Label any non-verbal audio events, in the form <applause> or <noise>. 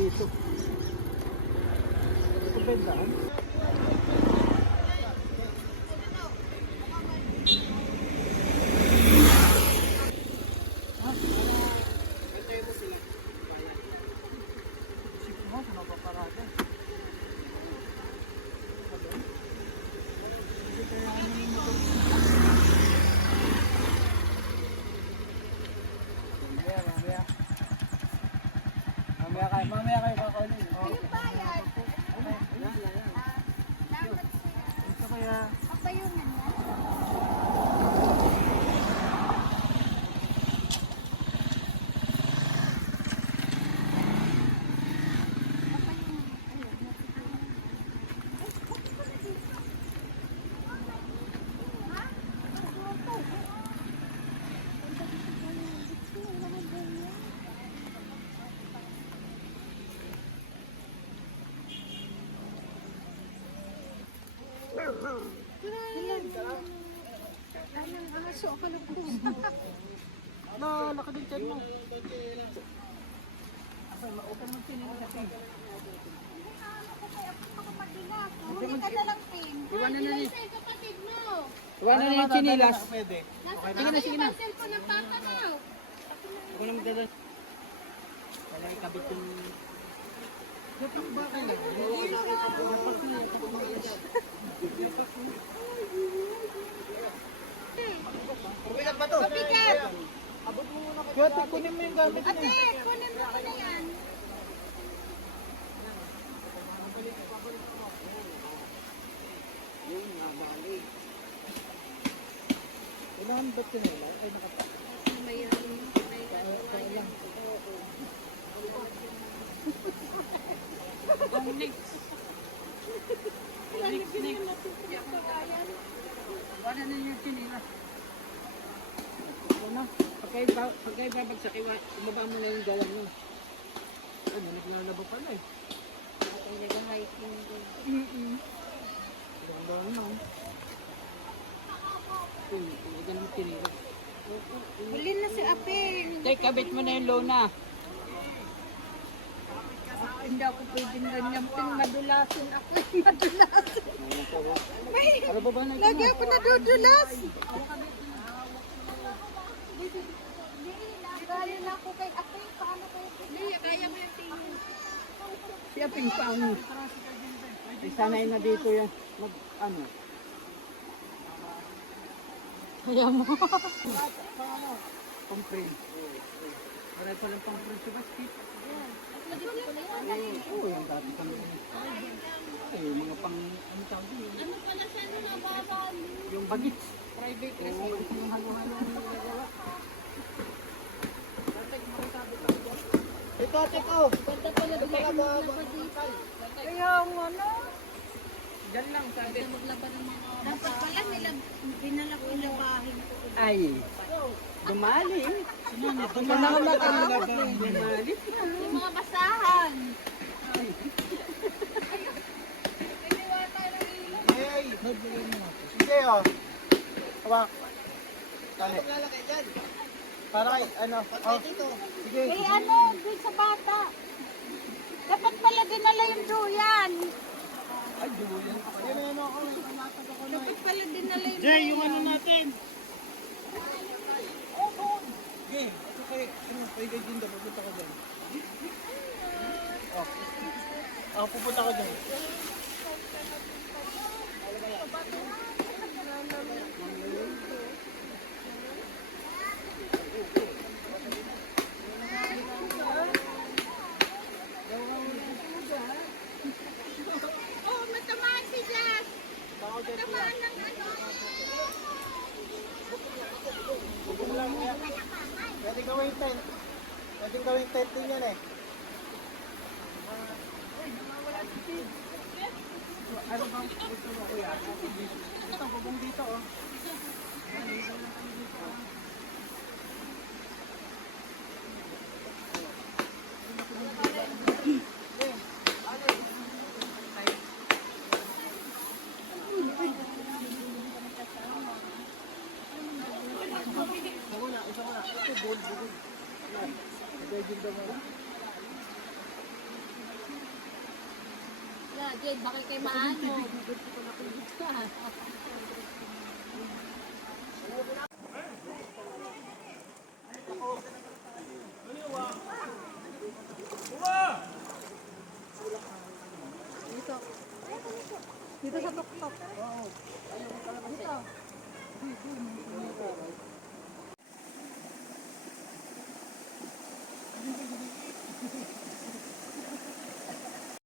dito. Ito bendaan. para Anong aso ka lang po. Ano, nakadintan mo. Asa, ma-open mo pinin na pin. Huli ka na lang pin. Iwanan na ni. kapatid mo. Iwanan na yung chinilas. Sige na, sige na. Sige na, sige na. Ako na magdala. Kailangan ikabit yung Bigat ba to? Mabigat. Kaya kunin mo yung gamit Ate, kunin mo muna yan. Unahan ba't sinila? Ay, nakata. Wala na yung chinilas. Ano? Pagkay pagkay babagsak, ibaba mo na yung galang mo. Ano, naglalaba pala eh. Mm-mm. Ang dami na. Uy, talaga naman chinilas. Huli na si Aping. Tay, kabit mo na yung lona. Hindi ako pwedeng ganyan, Pin. Madulasin ako. <laughs> Madulasin. May, na lagi ako nadudulas. Nagalit na ako kay Aping. Paano kayo? Hindi, kaya mo yung tingin. Siya ping pang. Sanay na dito yan. Mag, ano. Kaya mo. Pang-print. Wala pa lang pang-print sa basket. Oo, yung dati. Ay, yung mga pang, ano tawag yun? Ano pala sa ano na babal? Yung bagits. Private restaurant. Yung halo-halo ang nagagawa. Ito, ito. Ganda pala na pa dito. Kaya mo na. Diyan lang, sabi. Dapat pala nila, dinala ko ilabahin ko. Ay, dumali. Ito na. Dumali. yung mga basahan. Hey! Sige, oh. Hawak. Tali. Para kay, ano, oh. Sige. Eh ano, doon sa bata. Dapat pala dinala yung duyan. Ay, duyan. Yan, ano ako. Na. Dapat pala dinala yung Jay, yung ano natin. Okay, ito kay, ano, kay kay Jinda, pupunta ka dyan. Oh. Oh, pupunta ka dyan. Oh, matamaan si Jazz. Matamaan ng ano. Bubong lang yan. Pwede gawing tent. Pwede gawing tent din yan eh. Ano bang gusto mo kuya? Ito, bubong dito oh. Isa bul, bul. Yan. Kay Jinda mo. Yeah, Jade, bakit kay maano? Dito sa tuktok.